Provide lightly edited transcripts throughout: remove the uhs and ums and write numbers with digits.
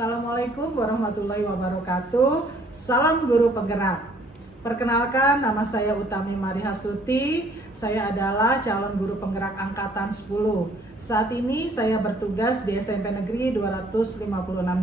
Assalamualaikum warahmatullahi wabarakatuh. Salam guru penggerak. Perkenalkan, nama saya Utami Marihastuti. Saya adalah calon guru penggerak angkatan 10. Saat ini saya bertugas di SMP Negeri 256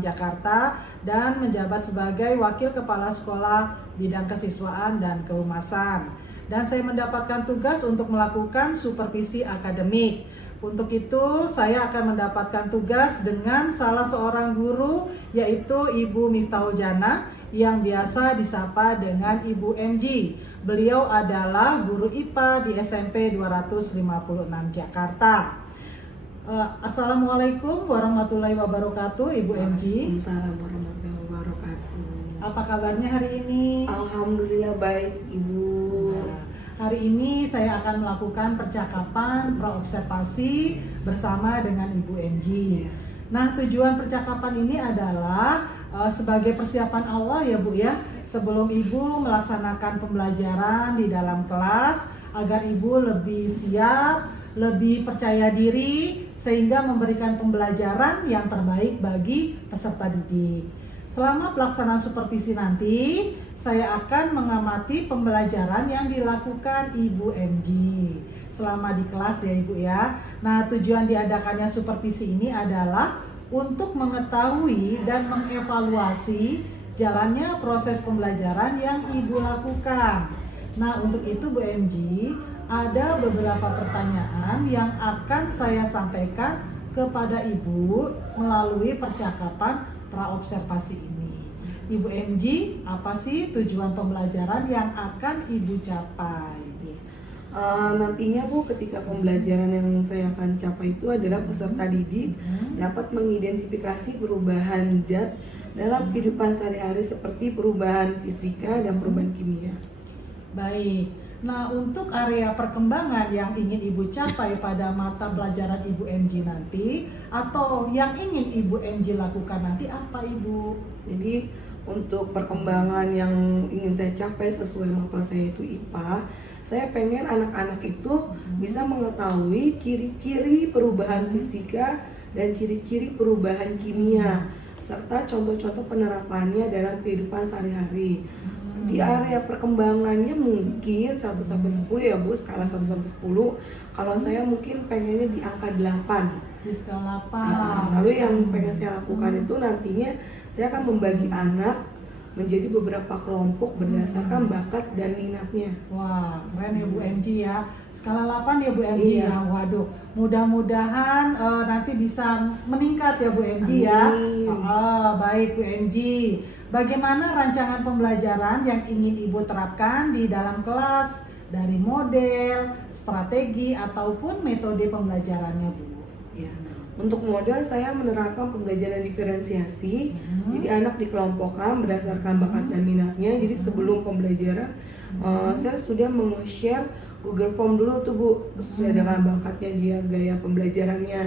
Jakarta dan menjabat sebagai Wakil Kepala Sekolah Bidang Kesiswaan dan Kehumasan. Dan saya mendapatkan tugas untuk melakukan supervisi akademik. Untuk itu saya akan mendapatkan tugas dengan salah seorang guru, yaitu Ibu Miftahul Jannah yang biasa disapa dengan Ibu MG. Beliau adalah guru IPA di SMP 256 Jakarta. Assalamualaikum warahmatullahi wabarakatuh, Ibu MG. Waalaikumsalam warahmatullahi wabarakatuh. Apa kabarnya hari ini? Alhamdulillah baik, Ibu. Hari ini saya akan melakukan percakapan praobservasi bersama dengan Ibu MG. Nah, tujuan percakapan ini adalah sebagai persiapan awal ya Bu ya, sebelum Ibu melaksanakan pembelajaran di dalam kelas agar Ibu lebih siap, lebih percaya diri sehingga memberikan pembelajaran yang terbaik bagi peserta didik. Selama pelaksanaan supervisi nanti, saya akan mengamati pembelajaran yang dilakukan Ibu MG selama di kelas ya Ibu ya. Nah, tujuan diadakannya supervisi ini adalah untuk mengetahui dan mengevaluasi jalannya proses pembelajaran yang Ibu lakukan. Nah, untuk itu Bu MG, ada beberapa pertanyaan yang akan saya sampaikan kepada Ibu melalui percakapan praobservasi ini. Ibu MG, apa sih tujuan pembelajaran yang akan Ibu capai? Nantinya Bu, ketika pembelajaran yang saya akan capai itu adalah peserta didik dapat mengidentifikasi perubahan zat dalam kehidupan sehari-hari seperti perubahan fisika dan perubahan kimia. Baik. Nah, untuk area perkembangan yang ingin Ibu capai pada mata pelajaran Ibu MG nanti, atau yang ingin Ibu MG lakukan nanti apa Ibu? Jadi untuk perkembangan yang ingin saya capai sesuai mata saya itu IPA, saya pengen anak-anak itu bisa mengetahui ciri-ciri perubahan fisika dan ciri-ciri perubahan kimia, serta contoh-contoh penerapannya dalam kehidupan sehari-hari. Di area perkembangannya mungkin 1 sampai 10 ya Bu, skala 1 sampai 10. Kalau saya mungkin pengennya di angka 8. Di skala 8. Lalu yang pengen saya lakukan itu nantinya saya akan membagi anak menjadi beberapa kelompok berdasarkan bakat dan minatnya. Wah, keren ya Bu MG ya. Skala 8 ya Bu MG Iya. ya. Waduh, mudah-mudahan nanti bisa meningkat ya Bu MG ya. Baik Bu MG. Bagaimana rancangan pembelajaran yang ingin Ibu terapkan di dalam kelas dari model, strategi ataupun metode pembelajarannya Bu? Ya. Untuk model saya menerapkan pembelajaran diferensiasi. Jadi anak dikelompokkan berdasarkan bakat dan minatnya. Jadi sebelum pembelajaran saya sudah meng-share Google Form dulu tuh Bu, sesuai dengan bakatnya dia, gaya pembelajarannya.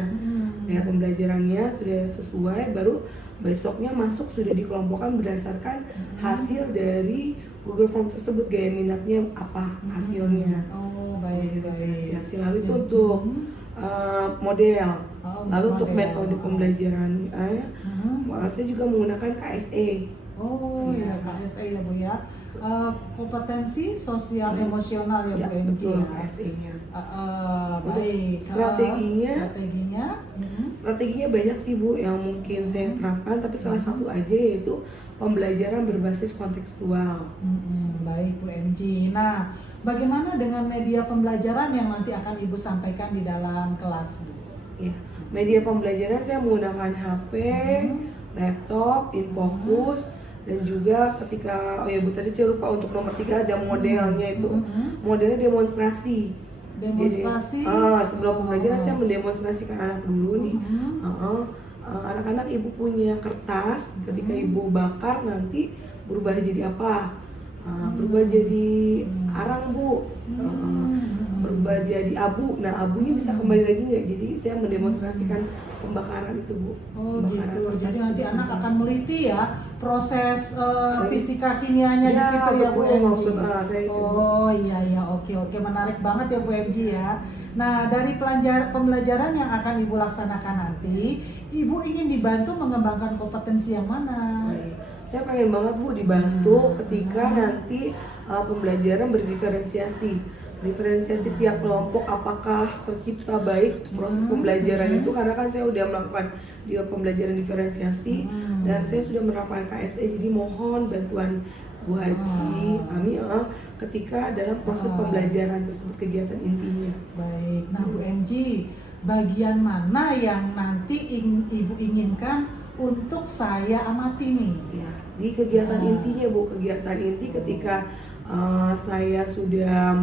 Gaya pembelajarannya sudah sesuai, baru besoknya masuk sudah dikelompokkan berdasarkan hasil dari Google Form tersebut, gaya minatnya apa hasilnya. Oh, baik. Diferensiasi. Lalu itu untuk model. Lalu untuk metode pembelajaran, saya juga menggunakan KSE. Oh ya, KSE ya Bu ya. Kompetensi sosial emosional ya Bu MG betul, ya. KSE-nya. Baik. Strateginya banyak sih Bu yang mungkin saya terapkan, tapi salah satu aja yaitu pembelajaran berbasis kontekstual. Baik Bu MG. Nah, bagaimana dengan media pembelajaran yang nanti akan Ibu sampaikan di dalam kelas Bu? Ya, media pembelajaran saya menggunakan HP, laptop, InFocus, dan juga ketika Bu tadi saya lupa untuk nomor 3 ada modelnya itu. Modelnya demonstrasi. Jadi, sebelum pembelajaran saya mendemonstrasikan anak dulu nih. Anak-anak Ibu punya kertas, ketika Ibu bakar nanti berubah jadi apa? Berubah jadi arang Bu. berubah jadi abu. Nah, abunya bisa kembali lagi nggak? Jadi saya mendemonstrasikan pembakaran itu, Bu. Oh Pembakaran gitu. kertas Jadi itu nanti anak kertas. akan meliti ya proses fisika kimianya di situ ya Bu betul, MG. maksud saya itu. Oh iya oke menarik banget ya Bu MG ya. Nah dari pembelajaran yang akan Ibu laksanakan nanti, Ibu ingin dibantu mengembangkan kompetensi yang mana? Saya pengen banget, Bu, dibantu ketika nanti pembelajaran berdiferensiasi. Diferensiasi tiap kelompok apakah tercipta baik proses pembelajaran itu, karena kan saya udah melakukan pembelajaran diferensiasi dan saya sudah menerapkan KSE. Jadi mohon bantuan Bu Haji, kami ketika dalam proses pembelajaran tersebut, kegiatan intinya. Baik, nah Bu MG, bagian mana yang nanti Ibu inginkan untuk saya amati nih? Ya, di kegiatan intinya, Bu, kegiatan inti ketika saya sudah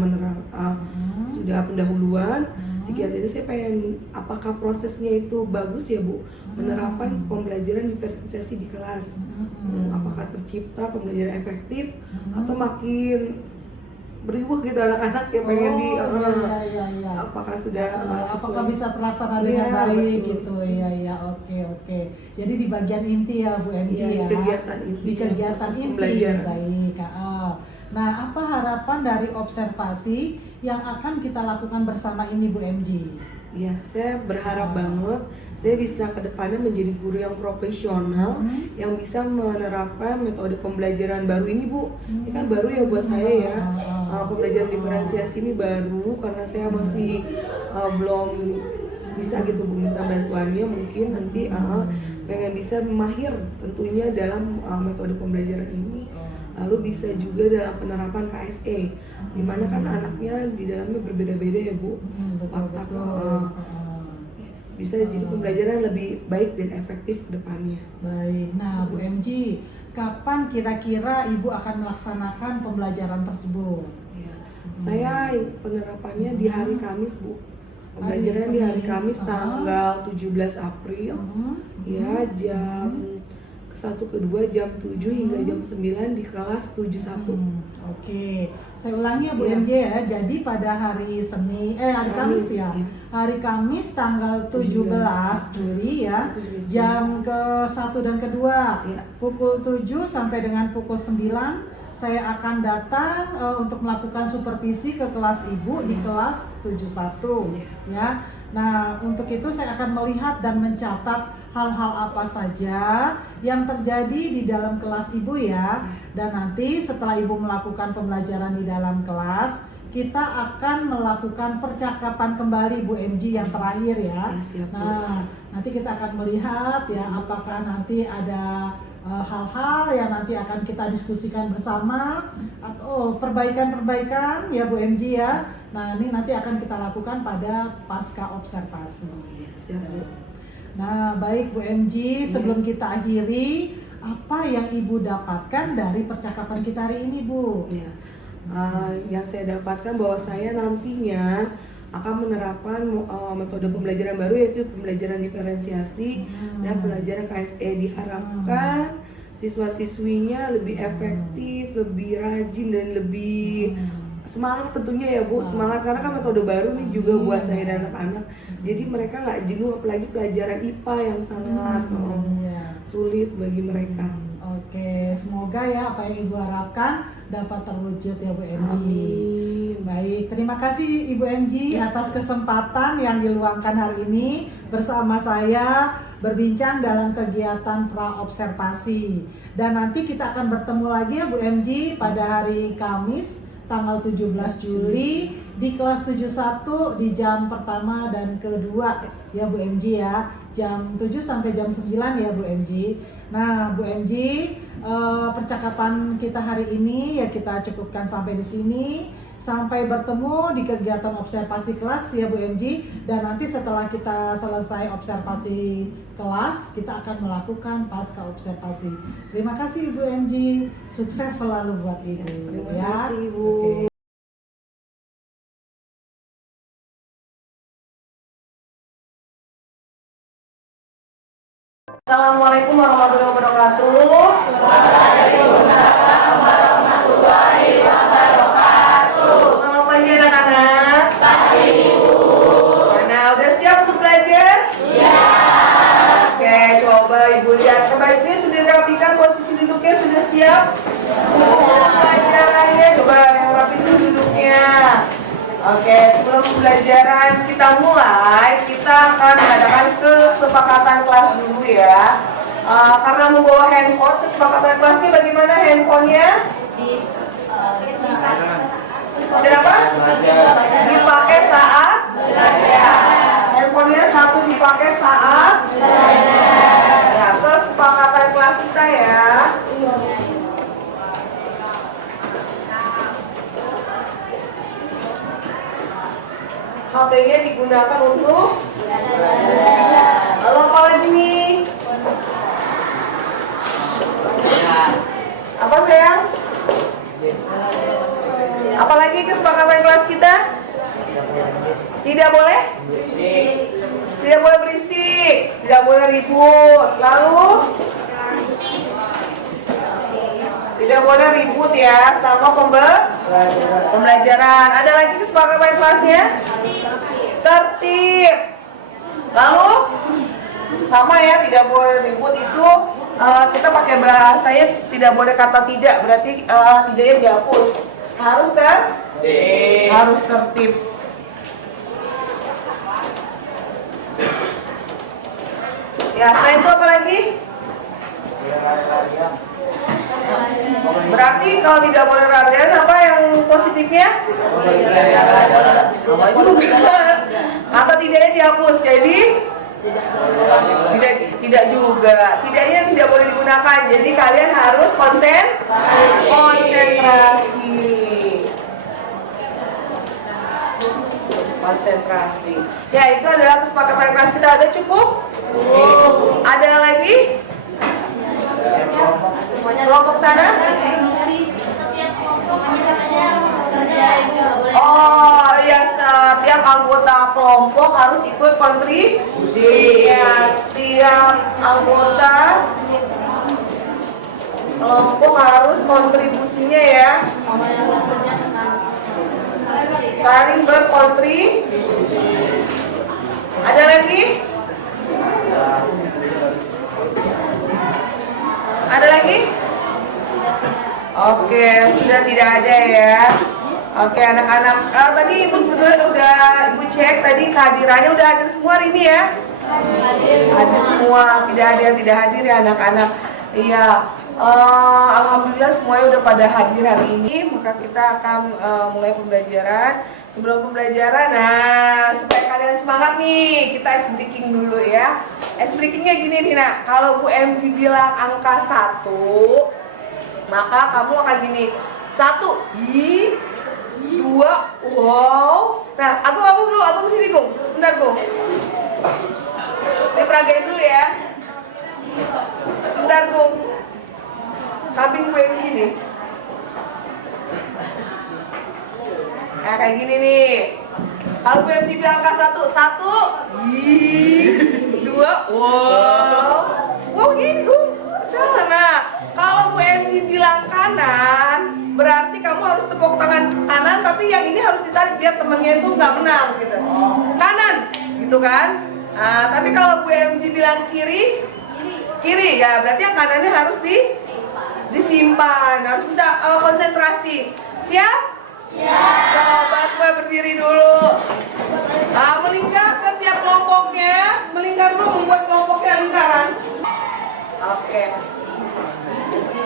sudah pendahuluan, kegiatan ini saya pengen apakah prosesnya itu bagus ya, Bu, menerapkan pembelajaran diferensiasi di kelas. Apakah tercipta pembelajaran efektif atau makin beribuh gitu anak-anak yang pengen iya. apakah sudah Apakah bisa terlaksana dengan baik betul. gitu? Iya oke. Jadi di bagian inti ya Bu MG ya. Kegiatan inti. Di kegiatan inti. Pembelajaran. Baik. Nah, apa harapan dari observasi yang akan kita lakukan bersama ini Bu MG? Ya, saya berharap banget saya bisa kedepannya menjadi guru yang profesional yang bisa menerapkan metode pembelajaran baru ini, Bu. Ini kan baru ya buat saya ya. Pembelajaran diferensiasi ini baru karena saya masih belum bisa gitu, Bu, minta bantuannya. Mungkin nanti pengen bisa mahir tentunya dalam metode pembelajaran ini. Lalu bisa juga dalam penerapan KSE, dimana kan anaknya di dalamnya berbeda-beda ya, Bu. Betul. Bisa jadi pembelajaran lebih baik dan efektif ke depannya. Baik, nah Bu MG, kapan kira-kira Ibu akan melaksanakan pembelajaran tersebut? Ya, saya penerapannya di hari Kamis, Bu. Pembelajaran di hari Kamis tanggal 17 April, ya jam 1 ke 2 jam 7 hingga jam 9 di kelas 71. Oke, saya ulangi ya Bu MJ ya. Jadi pada hari Kamis ya. Hari Kamis tanggal 17 Juli ya. Jam ke-1 dan ke-2 pukul 7 sampai dengan pukul 9 saya akan datang untuk melakukan supervisi ke kelas Ibu di kelas 71 ya. Nah, untuk itu saya akan melihat dan mencatat hal-hal apa saja yang terjadi di dalam kelas Ibu ya. Dan nanti setelah Ibu melakukan pembelajaran di dalam kelas, kita akan melakukan percakapan kembali Bu MG yang terakhir ya. Nah, nanti kita akan melihat ya apakah nanti ada hal-hal yang nanti akan kita diskusikan bersama atau perbaikan-perbaikan ya Bu MG ya. Nah, ini nanti akan kita lakukan pada pasca observasi. Nah, baik Bu MG, sebelum kita akhiri, apa yang Ibu dapatkan dari percakapan kita hari ini, Bu? Yang saya dapatkan bahwa saya nantinya akan menerapkan metode pembelajaran baru, yaitu pembelajaran diferensiasi dan pelajaran KSE. Diharapkan siswa-siswinya lebih efektif, lebih rajin dan lebih semangat tentunya ya, Bu. Semangat karena kan metode baru nih juga buat saya dan anak-anak. Jadi mereka nggak jenuh, apalagi pelajaran IPA yang sangat sulit bagi mereka. Oke, semoga ya apa yang Ibu harapkan dapat terwujud ya Bu MG. Amin. Baik, terima kasih Ibu MG atas kesempatan yang diluangkan hari ini bersama saya berbincang dalam kegiatan pra-observasi. Dan nanti kita akan bertemu lagi ya Bu MG pada hari Kamis tanggal 17 Juli di kelas 71 di jam pertama dan kedua ya Bu MG ya, jam 7 sampai jam 9 ya Bu MG. Nah Bu MG, percakapan kita hari ini ya kita cukupkan sampai di sini. Sampai bertemu di kegiatan observasi kelas ya Bu MG. Dan nanti setelah kita selesai observasi kelas, kita akan melakukan pasca observasi. Terima kasih Ibu MG, sukses selalu buat Ibu. Terima kasih Ibu. Oke. Assalamualaikum warahmatullahi wabarakatuh. Waalaikumsalam warahmatullahi wabarakatuh. Selamat pagi anak-anak. belajar? Iya. Oke, coba Ibu lihat. Ini sudah dirapikan, posisi duduknya sudah siap untuk pelajarannya. Coba yang rapi dulu duduknya. Oke, sebelum pembelajaran kita mulai, kita akan mengadakan kesepakatan kelas dulu ya. Karena membawa handphone, kesepakatan kelasnya bagaimana handphonenya? Kenapa? Dipakai saat belajar. Handphonenya satu dipakai saat belajar. Ya, kesepakatan kelas kita ya. HP-nya digunakan untuk belajar. Lalu apa lagi nih? Apa sayang? Apalagi kesepakatan kelas kita? Tidak boleh? Tidak boleh berisik, tidak boleh ribut. Lalu? Tidak boleh ribut ya selama pembelajaran. Ada lagi kesepakatan kelasnya? Tertib. Lalu? Sama ya, tidak boleh ribut itu kita pakai bahasanya tidak boleh kata tidak, berarti tidaknya dihapus. Harus harus tertib. Ya, selain itu apa lagi? Berarti kalau tidak boleh larian, apa yang positifnya? Sama juga. Kata tidaknya dihapus, jadi tidak juga. Tidaknya tidak boleh digunakan. Jadi kalian harus konsentrasi. Ya, itu adalah kesepakatan kelas kita. Ada cukup? Ada lagi? Kelompok sana? Oh ya, setiap anggota kelompok harus ikut kontribusi. Ya, setiap anggota kelompok harus kontribusinya ya. Saling berkontribusi. Ada lagi? Ada lagi? Oke, sudah tidak ada ya. Oke, anak-anak, tadi Ibu sebetulnya udah Ibu cek tadi kehadirannya udah hadir semua hari ini ya? Hadir semua, tidak ada yang tidak hadir ya anak-anak. Iya, alhamdulillah semuanya udah pada hadir hari ini. Maka kita akan mulai pembelajaran. Sebelum pembelajaran, nah supaya kalian semangat nih, kita ice breaking dulu ya. Ice breakingnya gini nih nak, kalau Bu MG bilang angka 1, maka kamu akan gini, 1, i, 2, wow. Nah, aku dulu, aku sini Gung, sebentar Gung. Saya peragain dulu ya. Sebentar Gung. Samping Bu MG nih. Nah, kayak gini nih. Kalau Bu MG bilang angka 1, i, 2, wow. Wow gini Gung. Nah, kalau Bu MG bilang kanan, berarti kamu harus tepuk tangan kanan, tapi yang ini harus ditarik biar temennya itu nggak menang gitu. Kanan, gitu kan? Nah, tapi kalau Bu MG bilang kiri, ya berarti yang kanannya harus disimpan, harus bisa konsentrasi. Siap? Coba semua berdiri dulu. Melingkar ke tiap kelompoknya, melingkar dulu membuat kelompoknya lingkaran. Oke.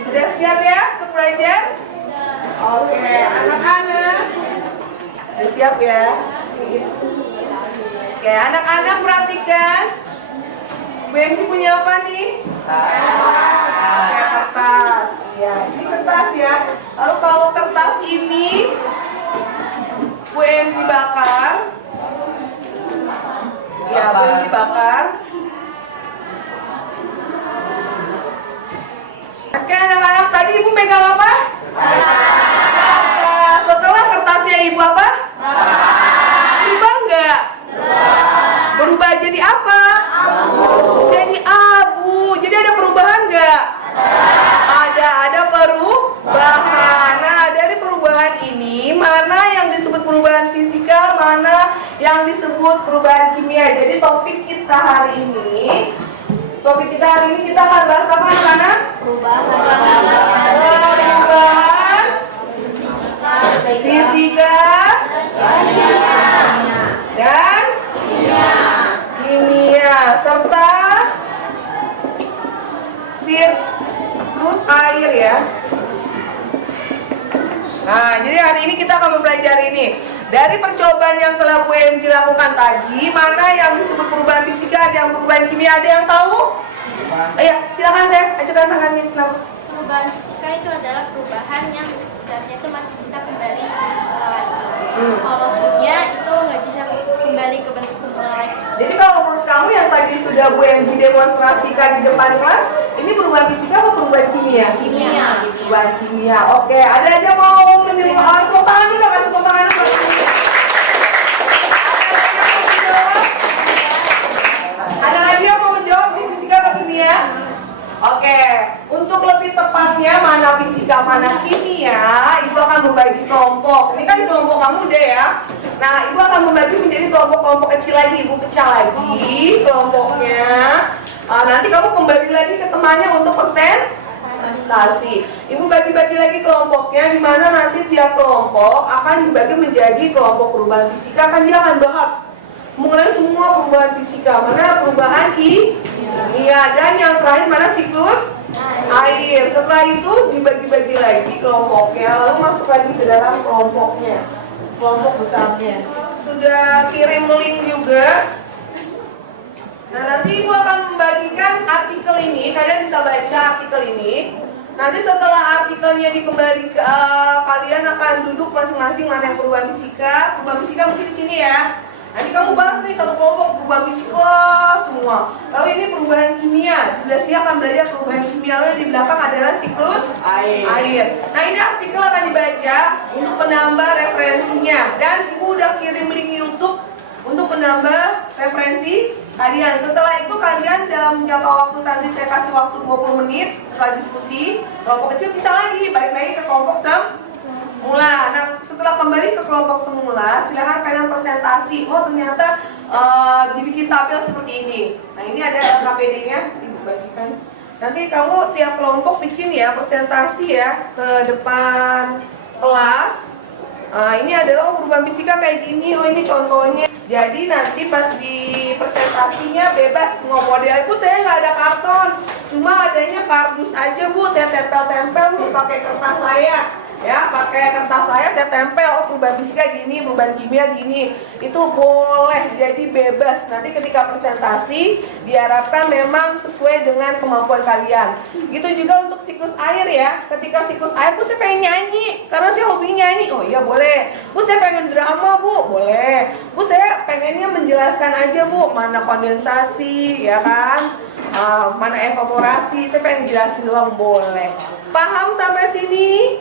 Sudah siap ya untuk belajar? Oke, anak-anak sudah siap ya? Oke, anak-anak perhatikan. Bu MG punya apa nih? Kertas. Ya, ini kertas ya. Lalu kalau kertas ini Bu MG bakar. Ya, Bu MG bakar. Oke anak-anak, tadi Ibu megang apa? Setelah kertasnya Ibu apa? Berubah enggak? Berubah jadi apa? Jadi abu. Jadi ada perubahan enggak? Ada perubahan. Nah, dari perubahan ini mana yang disebut perubahan fisika, mana yang disebut perubahan kimia. Jadi topik kita hari ini kita akan bahas apa anak-anak? Perubahan fisika dan kimia serta siklus air ya. Nah, jadi hari ini kita akan mempelajari ini. Dari percobaan yang telah Bu MJ lakukan tadi, mana yang disebut perubahan fisika, ada yang perubahan kimia, ada yang tahu? Iya, silakan saya ajukan tangannya. Kenapa? Perubahan fisika itu adalah perubahan yang zatnya itu masih bisa kembali ke semula lagi. Kalau kimia itu nggak bisa kembali ke bentuk semula lagi. Jadi kalau menurut kamu yang tadi sudah Bu MJ demonstrasikan di depan kelas, ini perubahan fisika atau perubahan kimia? Kimia. Perubahan kimia. Oke, ada aja mau menjawab? Tepuk tangan dulu, kasih tepuk tangan dulu. Ada lagi yang mau menjawab di fisika atau kimia? Oke, untuk lebih tepatnya mana fisika mana kimia, Ibu akan membagi kelompok. Ini kan kelompok kamu deh ya. Nah, Ibu akan membagi menjadi kelompok-kelompok kecil lagi. Ibu pecah lagi kelompoknya. Nanti kamu kembali lagi ke temannya untuk presentasi. Ibu bagi-bagi lagi kelompoknya, di mana nanti tiap kelompok akan dibagi menjadi kelompok perubahan fisika. Dia akan bahas mengenai semua perubahan fisika, mana perubahan kimia, dan yang terakhir mana siklus air. Setelah itu dibagi-bagi lagi kelompoknya, lalu masuk lagi ke dalam kelompoknya, kelompok besarnya. Sudah kirim link juga. Nah, nanti Ibu akan membagikan artikel ini, kalian bisa baca artikel ini. Nanti setelah artikelnya dikembali ke kalian akan duduk masing-masing mana yang perubahan fisika mungkin di sini ya. Nanti kamu bahas nih satu kelompok perubahan fisika semua. Lalu ini perubahan kimia, sebelah akan belajar perubahan kimia. Lalu di belakang adalah siklus air. Nah, ini artikel akan dibaca untuk menambah referensinya. Dan Ibu udah kirim link YouTube untuk menambah referensi kalian. Setelah itu kalian dalam jangka waktu tadi saya kasih waktu 20 menit setelah diskusi, kelompok kecil bisa lagi balik lagi ke kelompok semula. Nah, setelah kembali ke kelompok semula, silahkan kalian presentasi. Oh, ternyata dibikin tabel seperti ini. Nah, ini ada KPD-nya, Ibu bagikan. Nanti kamu tiap kelompok bikin ya presentasi ya ke depan kelas. Ini adalah perubahan fisika kayak gini. Oh, ini contohnya. Jadi nanti pas di presentasinya bebas mau model itu saya nggak ada karton, cuma adanya kardus aja Bu. Saya tempel-tempel nih pakai kertas saya. Ya, pakai kertas saya tempel, oh perubahan fisika gini, perubahan kimia gini. Itu boleh, jadi bebas. Nanti ketika presentasi diharapkan memang sesuai dengan kemampuan kalian. Gitu juga untuk siklus air ya. Ketika siklus air, Bu saya pengen nyanyi, karena saya hobi nyanyi. Oh iya boleh. Bu saya pengen drama Bu, boleh. Bu saya pengennya menjelaskan aja Bu, mana kondensasi, ya kan? Mana evaporasi, saya pengen jelasin doang, boleh. Paham sampai sini?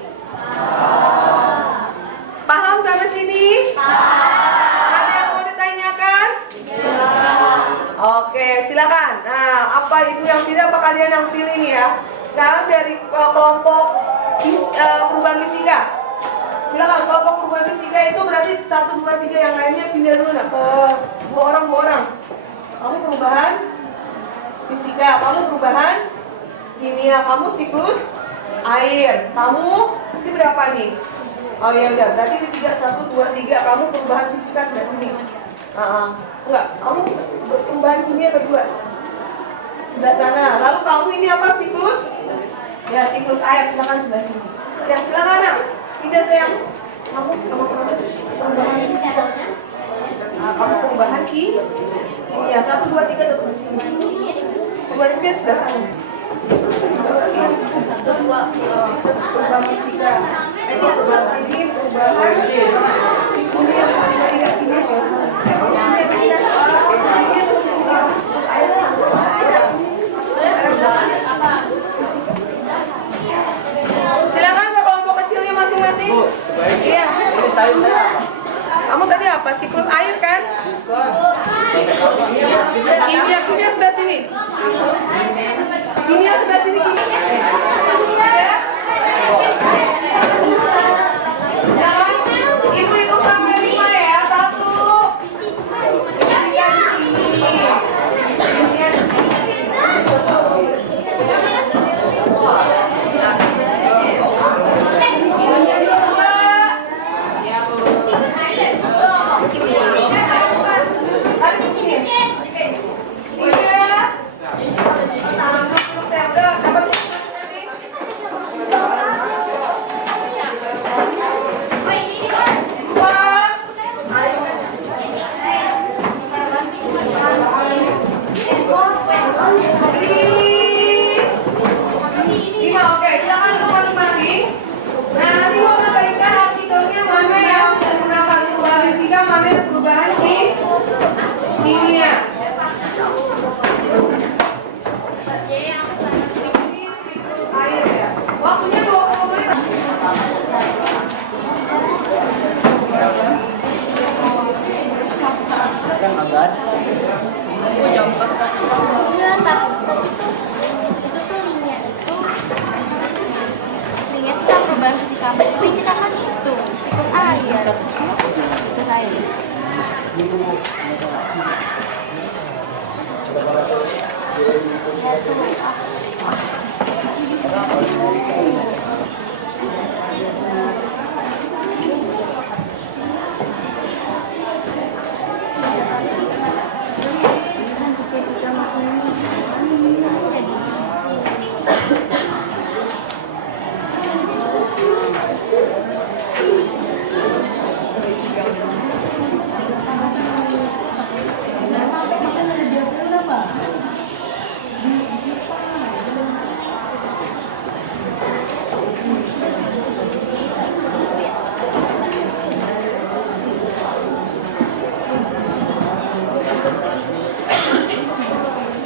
Paham sampai sini? Ada yang mau ditanyakan? Oke, silakan. Nah, apa itu yang tidak, apa kalian yang pilih nih ya? Sekarang dari kelompok perubahan fisika. Silakan, kelompok perubahan fisika itu berarti 1, 2, 3 yang lainnya pindah dulu nak ke dua orang. Kamu perubahan fisika, kamu perubahan kimia, kamu siklus air, kamu ini berapa nih? Oh ya udah, berarti ini 3, 1, 2, 3. Kamu perubahan fisika sebelah sini. Enggak, kamu perubahan kimia kedua sebelah sana. Lalu kamu ini apa, siklus? Ya, siklus air, silakan sebelah sini. Ya, silakan nak. Tidak sayang. Kamu perubahan fisika. Kamu perubahan kimia. 1, 2, 3 tetap di sini. Perubahan kimia sebelah sana. Perubahan fisika. Ini perubahan ini perubahan silakan ke kelompok kecilnya masing-masing. Iya. Kamu tadi apa? Siklus air kan? Kimia sebelah sini. Kimia sebelah sini. Ya. Ibu hitung sampai 5 ya. 1, Iya, tapi tuh itu tuh linknya itu kan perubahan fisika, tapi kita kan itu ikut air, ikut air.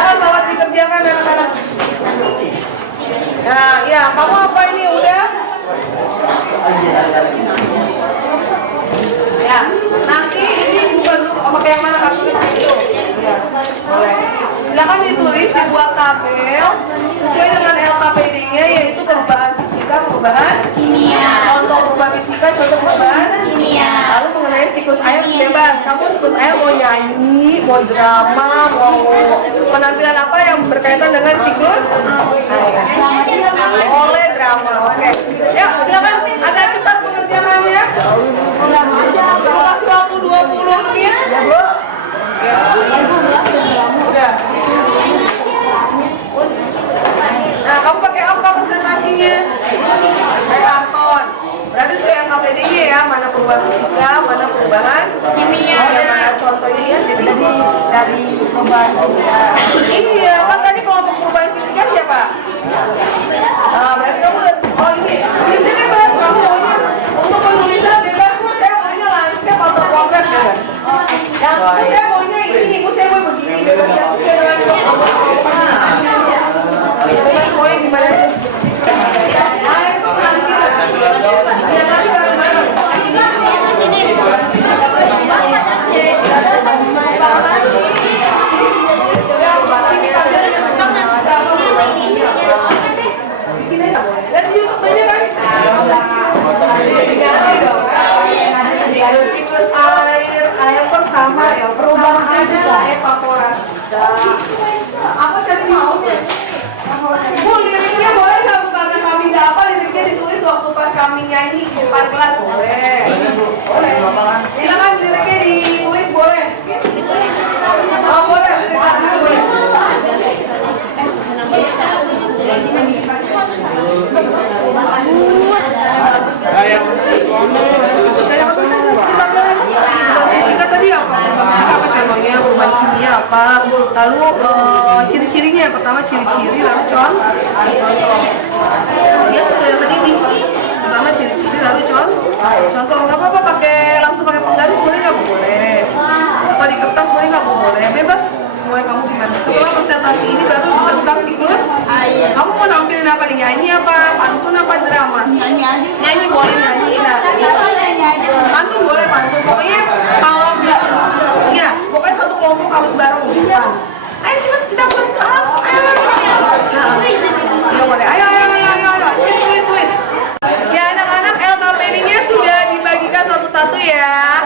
Selamat dikerjakan anak-anak. Nah, ya, kamu apa ini udah? Ya, nanti ini bukan dulu pakai yang mana kamu itu? Ya, boleh. Silakan ditulis dibuat tabel sesuai dengan LKPD-nya, yaitu perubahan fisika, perubahan Kimia. contoh perubahan fisika, contoh perubahan Kimia. Lalu mengenai siklus air bebas. Kamu siklus air mau nyanyi, mau drama, mau penampilan apa yang berkaitan dengan siklus air? Oleh drama. Oke. Yuk, silakan agak cepat pengerjaannya. Kasih waktu 20 menit. Ya, Bu. Ya. Udah. Nah, kamu pakai apa presentasinya? Pakai karton. Berarti sesuai LKPD-nya ya, mana perubahan fisika, mana perubahan kimia. Nah, contohnya ya, jadi dari perubahan kimia. Iya, kan tadi kelompok perubahan fisika siapa? Nah, berarti kamu udah, oh ini bebas, kamu maunya untuk penulisan bebas, Bu, saya maunya landscape atau portrait bebas. Yang saya maunya ini, Bu, saya mau begini, bebas ya, saya dengan bebas maunya gimana aja. Ah, itu nanti lah. Ya, nanti bareng-bareng. Lihat di YouTube aja kan? Diganti dong. Siklus air, yang pertama ya perubahan evaporasi. Apa tadi maunya? Bu, liriknya boleh nggak, Bu? Karena kami nggak apa, liriknya ditulis waktu pas kami nyanyi di depan kelas, boleh? Boleh. Silakan liriknya ditulis, boleh? Oh, boleh. Silakan, boleh. Fisika tadi apa? Fisika apa contohnya? Perubahan kimia apa? Lalu ciri-cirinya, pertama ciri-ciri, lalu contoh. Ya, sudah yang tadi nih. Pertama ciri-ciri, lalu contoh. Nggak apa-apa langsung pakai penggaris, boleh nggak, Bu? Boleh. Atau di kertas boleh nggak, Bu? Boleh. Bebas. Mulai kamu gimana? Setelah presentasi ini baru tentang siklus. Kamu mau nampilin apa nih? Nyanyi apa? Pantun apa drama? Nyanyi boleh, nyanyi. Nah, pantun boleh, pantun. Pokoknya kalau nggak, ya pokoknya satu kelompok harus bareng di depan. Ayo cepat kita buat. Ayo. Ya boleh. Ayo. Tulis. Ya anak-anak, LKPD-nya sudah dibagikan satu-satu ya.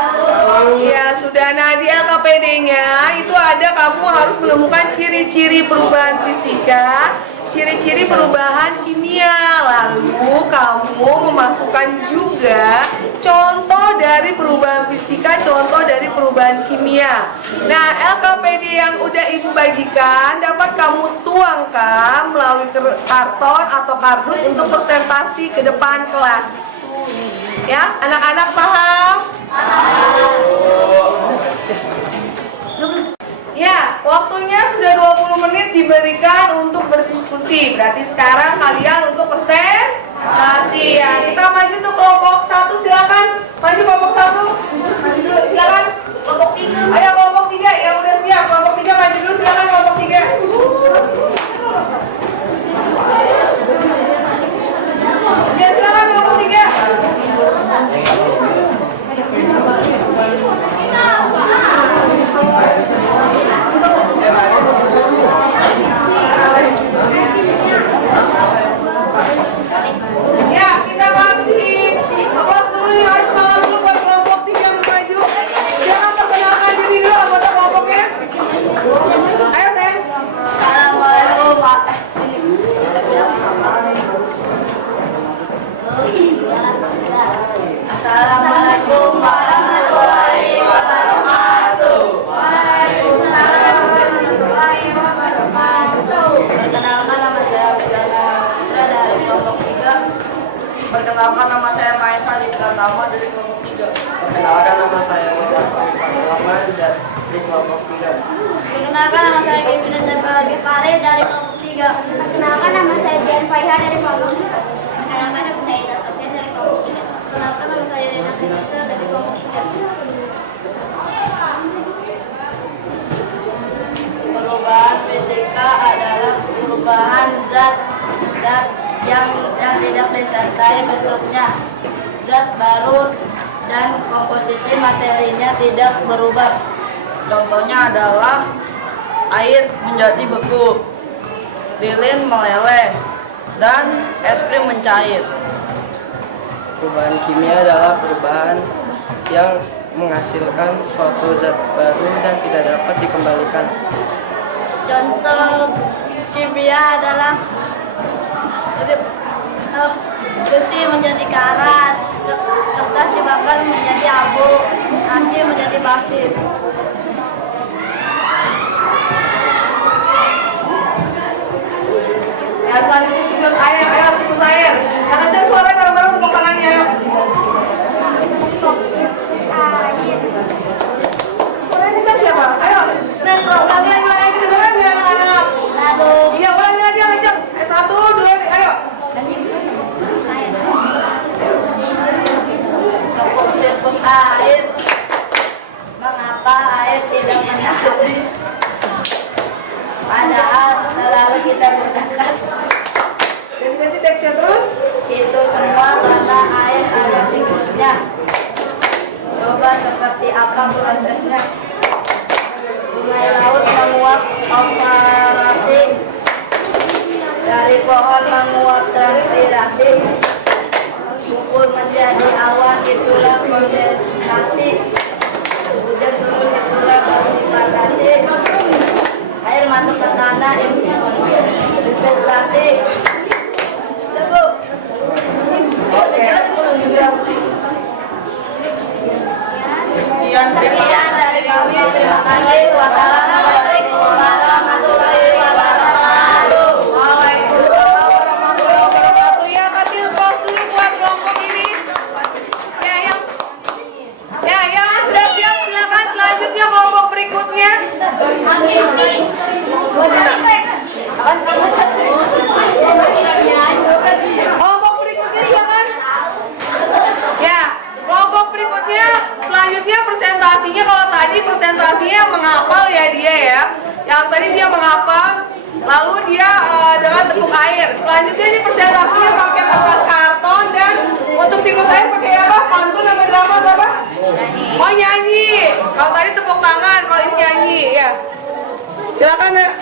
Ya sudah. Nah di LKPD-nya itu ada, kamu harus menemukan ciri-ciri perubahan fisika, ciri-ciri perubahan kimia. Lalu kamu memasukkan juga contoh dari perubahan fisika, contoh dari perubahan kimia. Nah, LKPD yang udah Ibu bagikan dapat kamu tuangkan melalui karton atau kardus untuk presentasi ke depan kelas. Ya, anak-anak paham? Ya, waktunya sudah 20 menit diberikan untuk berdiskusi. Berarti sekarang kalian untuk presentasi ya. Kita maju untuk kelompok 1, silakan. Maju kelompok 1. Maju dulu, silakan. Kelompok 3. Ayo kelompok 3 yang udah siap. Kelompok 3 maju dulu, silakan kelompok 3. Ya, silakan kelompok 3. Perkenalkan, nama saya Maesa di Pratama dari kelompok 3. Perkenalkan, nama saya Muhammad Rahman dari kelompok 3. Perkenalkan, nama saya Kevin Gevare dari kelompok 3. Perkenalkan, nama saya Jian Faiha dari kelompok 3. Perkenalkan, nama saya Ida Sofian dari kelompok 3. Perkenalkan, nama saya Dena Fenisa dari kelompok 3. Perubahan fisika adalah perubahan zat yang tidak disertai bentuknya. Zat baru dan komposisi materinya tidak berubah. Contohnya adalah air menjadi beku, lilin meleleh, dan es krim mencair. Perubahan kimia adalah perubahan yang menghasilkan suatu zat baru dan tidak dapat dikembalikan. Contoh kimia adalah besi menjadi karat, kertas dibakar menjadi abu, nasi menjadi basi. Nah, selanjutnya siklus air, ayo siklus air. Yang kencang suara bareng-bareng tepuk tangannya. Suaranya kencang siapa? Ayo, ulangi dengeran biar anak-anak. Iya, ulangi lagi yang kencang. 1, 2, 3, ayo. Siklus air. Mengapa air tidak pernah habis? Padahal selalu kita gunakan. Jadi teksnya terus. Itu semua karena air ada siklusnya. Coba seperti apa prosesnya? Sungai laut menguap evaporasi, dari pohon menguap transpirasi, bubur menjadi awan, itulah kondensasi. Hujan turun, itulah presipitasi. Air masuk ke tanah, infiltrasi. Sekian dari kami. Terima kasih. Wassalamualaikum warahmatullahi wabarakatuh. Waalaikumsalam warahmatullahi wabarakatuh. Ya, kasih pause dulu buat kelompok ini. Yang sudah siap silakan selanjutnya kelompok berikutnya. Kelompok berikutnya silakan. Ya, kelompok berikutnya selanjutnya presentasinya, kalau tadi presentasinya menghafal ya dia ya. Yang tadi dia menghafal, lalu dia dengan tepuk air. Selanjutnya ini presentasinya pakai kertas karton, dan untuk siklus air pakai apa? Pantun apa drama atau apa? Oh, nyanyi. Kalau tadi tepuk tangan, kalau ini nyanyi ya. Silakan ya.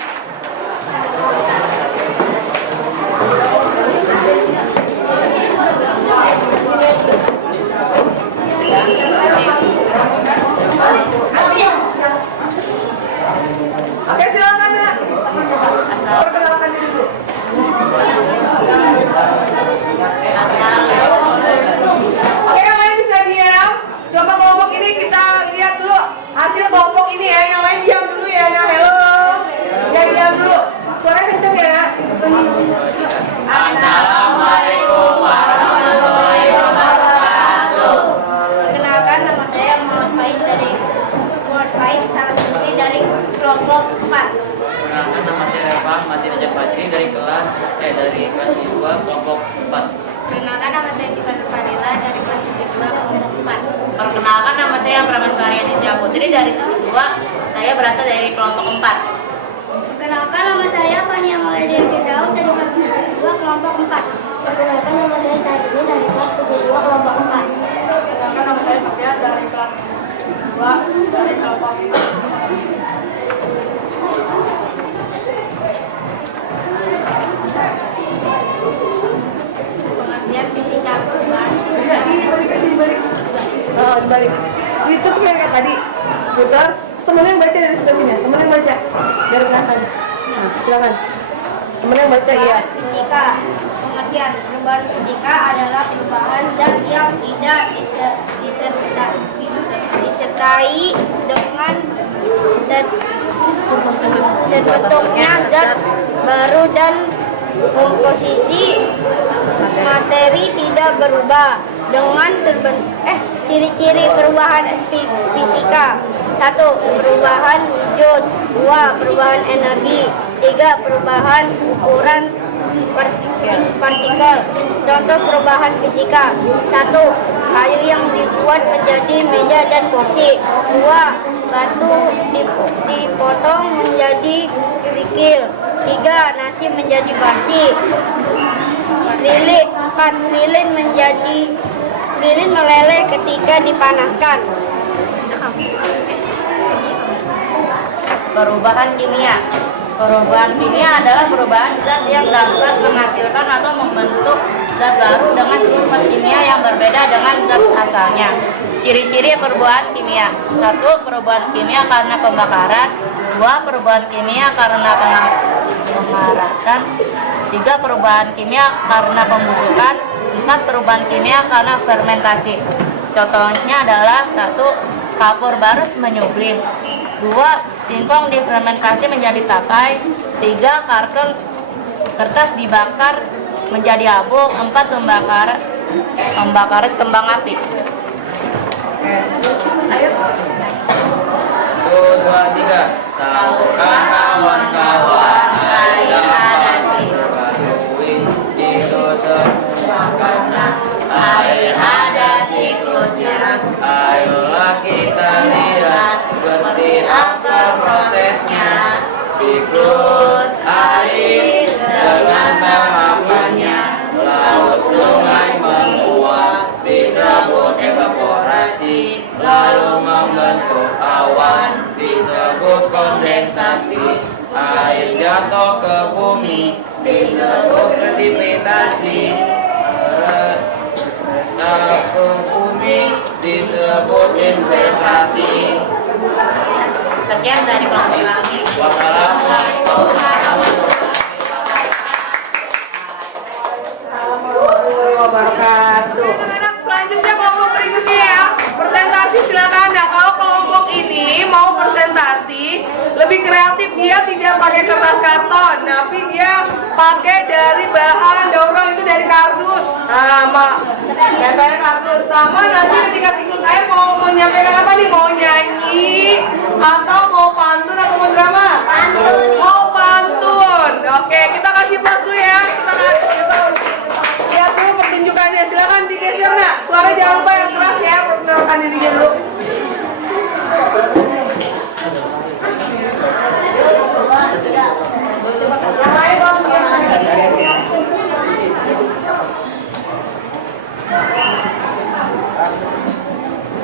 Oke, silakan ya. Perkenalkan diri dulu. Oke, yang lain bisa diam. Coba kelompok ini kita lihat dulu hasil kelompok ini ya. Yang lain diam dulu ya. Nah, hello. Ya, diam dulu. Suaranya kenceng ya. Assalamualaikum warahmatullahi wabarakatuh. Perkenalkan, nama saya Muhammad Faid salah santri dari kelompok 4. Perkenalkan, nama saya Reva Ahmadi Raja Fajri dari kelas 2 kelompok 4. Perkenalkan, nama saya Sifat Fadila dari kelas 2 kelompok 4. Perkenalkan, nama saya Prameswariani Japutri dari kelas 2. Saya berasal dari kelompok 4. Perkenalkan, nama saya Fania Maulidia Firdaus dari kelas 2 kelompok 4. Perkenalkan, nama saya Saidini dari kelas 2 kelompok 4. Perkenalkan, nama saya Fatia dari kelas 2 dari kelompok 4. Pengertian fisika perubahan. Dibalik. Oh, dibalik. Ditutup ya kayak tadi. Putar. Temennya yang baca dari sebelah sini. Temennya yang baca dari belakang. Nah, silakan. Temennya yang baca ya. Fisika. Pengertian perubahan fisika adalah perubahan zat yang tidak disertai dengan dan bentuknya zat baru dan Komposisi materi tidak berubah dengan ciri-ciri perubahan fisika. 1. Perubahan wujud. 2. Perubahan energi. 3. Perubahan ukuran partikel. Contoh perubahan fisika. 1. Kayu yang dibuat menjadi meja dan kursi. 2. Batu dipotong menjadi kerikil. 3. Nasi menjadi basi. 4. Lilin meleleh ketika dipanaskan. Perubahan kimia. Perubahan kimia adalah perubahan zat yang dapat menghasilkan atau membentuk zat baru dengan sifat kimia yang berbeda dengan zat asalnya. Ciri-ciri perubahan kimia. 1. Perubahan kimia karena pembakaran. 2. Perubahan kimia karena pemarahan. 3. Perubahan kimia karena pembusukan. 4. Perubahan kimia karena fermentasi. Contohnya adalah 1. Kapur barus menyublim. 2. Singkong difermentasi menjadi takai. 3. Kertas dibakar menjadi abu. 4. Pembakaran kembang api. Ayo. 1, 2, 3. Tahukah kawan-kawan ada siklusnya? Itu semua karena air ada siklusnya. Ayolah kita lihat seperti apa prosesnya. Siklus air dengan tahapannya. Laut, sungai menguap disebut evaporasi. Lalu membentuk awan disebut kondensasi. Air jatuh ke bumi disebut presipitasi. Resap ke bumi disebut infiltrasi. Sekian dari kelompok kami. Wassalamualaikum Warahmatullahi wabarakatuh. Anak-anak selanjutnya kelompok berikutnya ya. Presentasi silakan. Nah, kalau kelompok ini mau presentasi lebih kreatif, dia tidak pakai kertas karton, tapi dia pakai dari bahan daur ulang, itu dari kardus. Dari kardus. Sama nanti ketika siklus saya mau menyampaikan apa nih? Mau nyanyi atau mau pantun atau mau drama? Pantun. Mau pantun. Oke, kita kasih pas dulu ya. Kita lihat dulu pertunjukannya. Silakan digeser nak. Suara jangan lupa yang keras ya. Perkenalkan dirinya dulu. Yang lain dong.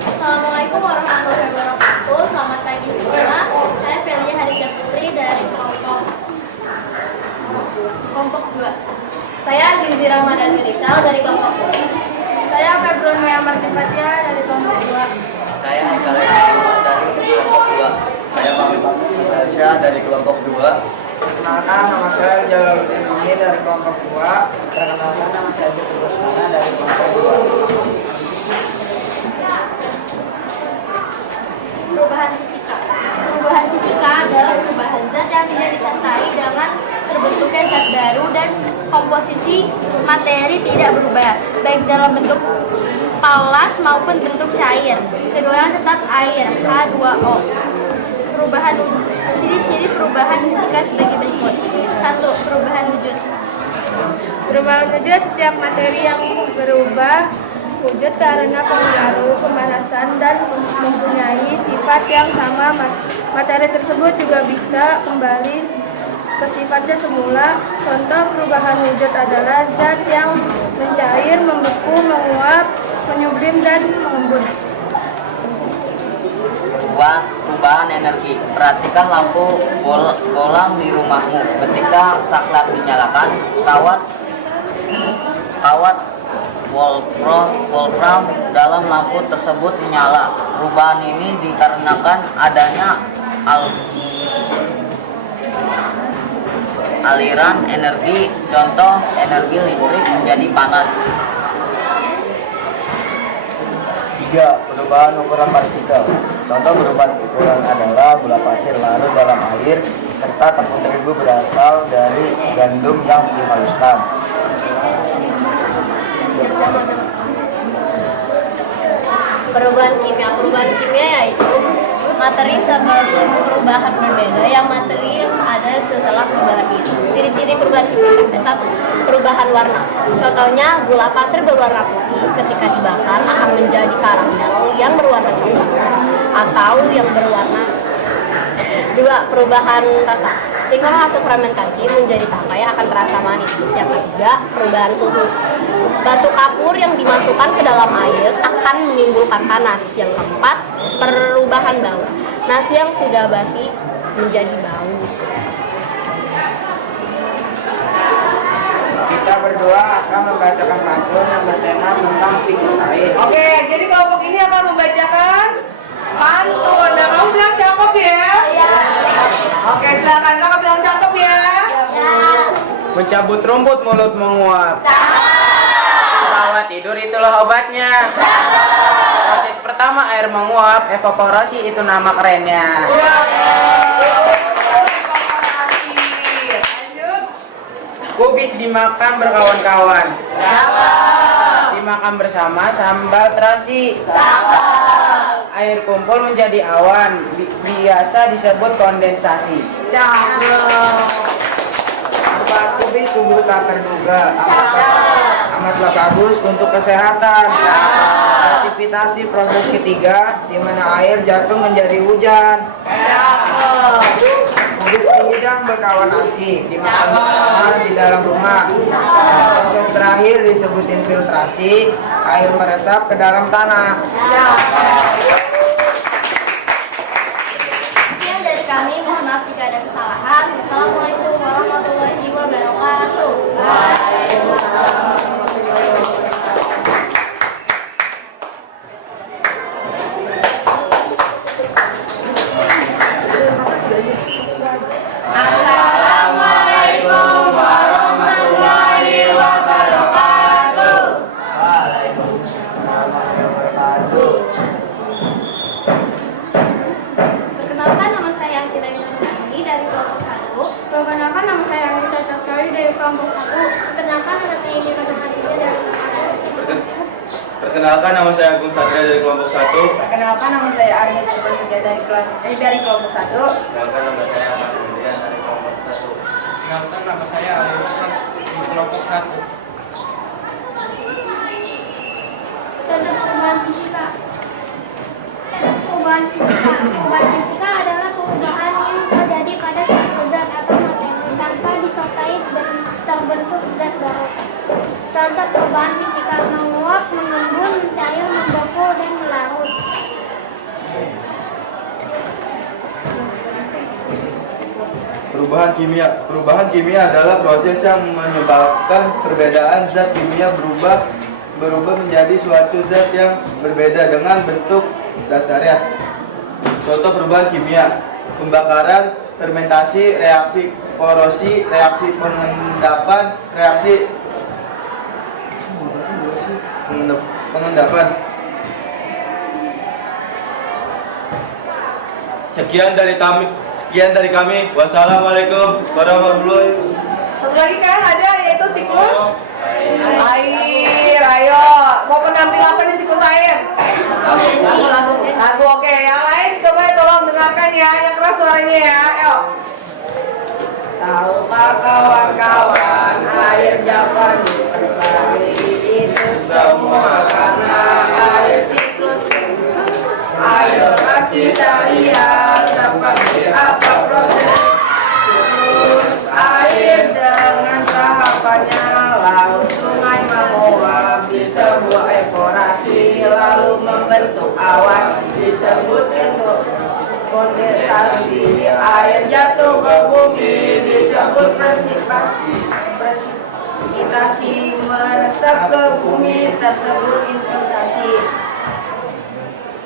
Assalamualaikum warahmatullahi wabarakatuh. Selamat pagi semua. Saya Felia Harijah Putri dari kelompok 2. Saya Zizi Ramadhani Rizal dari kelompok 2. Saya Februari Martin Fatia dari kelompok 2. Saya Haikal dari kelompok 2. Saya Mami Malaysia dari kelompok 2. Perkenalkan, nama saya Jalaluddin Mami dari kelompok 2. Perkenalkan, nama saya Joko Rusmana dari kelompok 2. Perubahan fisika. Perubahan fisika adalah perubahan zat yang tidak disertai dengan terbentuknya zat baru dan komposisi materi tidak berubah, baik dalam bentuk palat maupun bentuk cair. Keduanya tetap air, H2O. Perubahan ciri-ciri perubahan fisika sebagai berikut. 1. Perubahan wujud. Perubahan wujud setiap materi yang berubah wujud karena pengaruh pemanasan dan mempunyai sifat yang sama. Materi tersebut juga bisa kembali ke sifatnya semula. Contoh perubahan wujud adalah zat yang mencair, membeku, menguap, menyublim, dan mengembun. Perubahan energi. Perhatikan lampu bolam di rumahmu. Ketika saklar dinyalakan, kawat Wolfram dalam lampu tersebut menyala. Perubahan ini dikarenakan adanya aliran energi. Contoh, energi listrik menjadi panas. 3. Perubahan ukuran partikel. Contoh perubahan ukuran adalah gula pasir larut dalam air serta tepung terigu berasal dari gandum yang dihaluskan. Perubahan kimia yaitu materi sebelum perubahan berbeda yang materi ada setelah perubahan itu. Ciri-ciri perubahan fisika. 1. Perubahan warna. Contohnya gula pasir berwarna putih ketika dibakar akan menjadi karamel yang berwarna coklat atau yang berwarna. 2. Perubahan rasa. Sehingga hasil fermentasi menjadi tangkai akan terasa manis. Yang ketiga, perubahan suhu. Batu kapur yang dimasukkan ke dalam air akan menimbulkan panas. Yang keempat, perubahan bau. Nasi yang sudah basi menjadi bau. Kita berdua akan membacakan pantun yang bertema tentang siklus air. Oke, jadi kelompok ini akan membacakan pantun. Nah, kamu bilang cakep ya? Iya. Oke, silakan kakak bilang cakep ya? Iya. Mencabut rumput mulut menguap. Perawat tidur itulah obatnya. Proses pertama air menguap, evaporasi itu nama kerennya. Kubis dimakan berkawan-kawan. Dimakan bersama sambal terasi. Air kumpul menjadi awan, biasa disebut kondensasi. Manfaat kubis sungguh tak terduga. Amatlah bagus untuk kesehatan. Presipitasi proses ketiga, di mana air jatuh menjadi hujan. Kubis dihidang berkawan asik, dimakan bersama di dalam rumah. Proses terakhir disebut infiltrasi, air meresap ke dalam tanah. Sekian dari kami, mohon maaf jika ada kesalahan. Wassalamualaikum warahmatullahi wabarakatuh. Waalaikumsalam. Assalamualaikum warahmatullahi wabarakatuh. Perkenalkan, nama saya Angkita Yunani dari kelompok 1. Perkenalkan, nama saya Anissa Cakrawati dari kelompok 1. Perkenalkan, nama saya Indi Pratama dari kelompok 1. Perkenalkan, nama saya Agung Satria dari kelompok 1. Perkenalkan, nama saya Arya Purbasetia dari kelompok 1. Perkenalkan, nama saya Ahmad Julian dari kelompok 1. Perkenalkan, nama saya Alisman di kelompok 1. Contoh perubahan fisika. Perubahan fisika adalah perubahan yang terjadi pada suatu zat atau materi tanpa disertai terbentuk zat baru. Contoh perubahan fisika: menguap, mengembun, mencair, membeku, dan melarut. Perubahan kimia adalah proses yang menyebabkan perbedaan zat kimia berubah menjadi suatu zat yang berbeda dengan bentuk dasarnya. Contoh perubahan kimia: pembakaran, fermentasi, reaksi korosi, reaksi pengendapan, pengendapan. Sekian dari kami. Wassalamualaikum warahmatullahi wabarakatuh. Satu lagi kan ada, yaitu siklus air. Ayo, mau penampil apa di siklus air? Lagu. Oke, yang lain coba tolong dengarkan ya, yang keras suaranya ya. Ayo. Tahukah kawan-kawan, air Japan itu semua karena air siklus. Ayo kita lihat seperti apa proses siklus air dengan tahapannya. Laut sungai menguap disebut evaporasi, lalu membentuk awan disebut kondensasi. Air jatuh ke bumi disebut presipitasi, meresap ke bumi tersebut infiltrasi.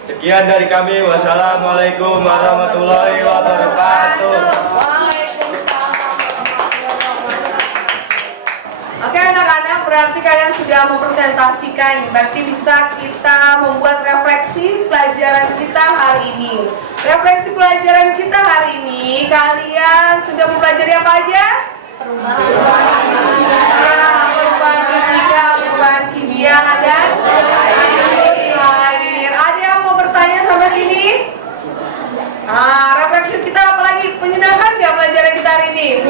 Sekian dari kami. Wassalamualaikum warahmatullahi wabarakatuh. Oke anak-anak, berarti kalian sudah mempresentasikan. Berarti bisa kita membuat refleksi pelajaran kita hari ini. Referensi pelajaran kita hari ini, kalian sudah mempelajari apa aja? Perubahan fisika, perubahan kimia, dan air. Ada yang mau bertanya sampai sini? Refleksi kita apa lagi? Menyenangkan nggak pelajaran kita hari ini?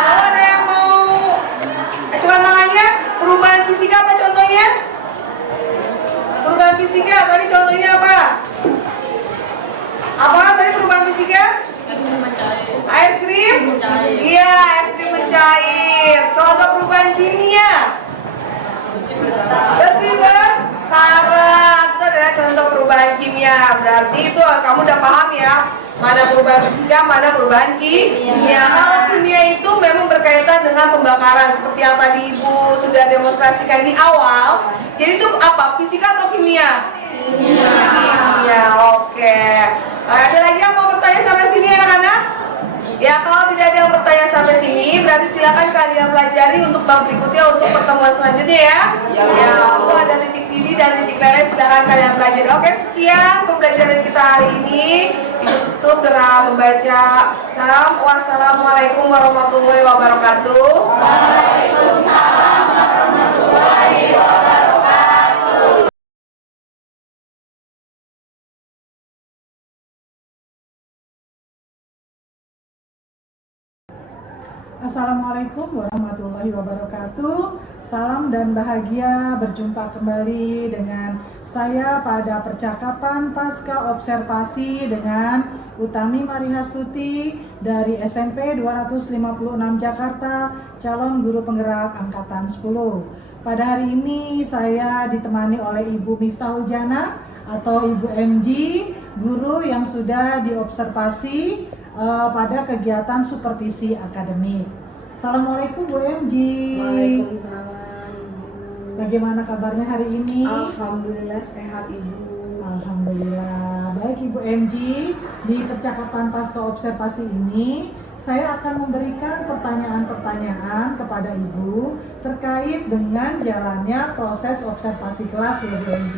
Kalau ada yang mau acuan tangannya, perubahan fisika apa contohnya? Perubahan fisika tadi contohnya apa? Apa tadi perubahan fisika? Es krim? Iya, es krim mencair. Contoh perubahan kimia? Besi berkarat. Itu adalah contoh perubahan kimia. Berarti itu kamu udah paham ya, mana perubahan fisika, mana perubahan kimia. Kalau kimia itu memang berkaitan dengan pembakaran seperti yang tadi Ibu sudah demonstrasikan di awal. Jadi itu apa? Fisika atau kimia? Kimia. Oke. Ada lagi yang mau bertanya sampai sini anak-anak? Ya, kalau tidak ada yang bertanya sampai sini, berarti silakan kalian pelajari untuk bab berikutnya untuk pertemuan selanjutnya ya. Ya, untuk ada titik titik dan titik lele silakan kalian pelajari. Oke, sekian pembelajaran kita hari ini. Ditutup dengan membaca salam. Wassalamualaikum warahmatullahi wabarakatuh. Waalaikumsalam warahmatullahi wabarakatuh. Assalamualaikum warahmatullahi wabarakatuh. Salam dan bahagia berjumpa kembali dengan saya pada percakapan pasca observasi dengan Utami Marihastuti dari SMP 256 Jakarta, calon guru penggerak angkatan 10. Pada hari ini saya ditemani oleh Ibu Miftahul Jana atau Ibu MG, guru yang sudah diobservasi pada kegiatan supervisi akademik. Assalamualaikum Bu MG. Waalaikumsalam. Bagaimana kabarnya hari ini? Alhamdulillah sehat Ibu. Alhamdulillah. Baik Ibu MG, di percakapan pasca observasi ini saya akan memberikan pertanyaan-pertanyaan kepada Ibu terkait dengan jalannya proses observasi kelas ya Bu MG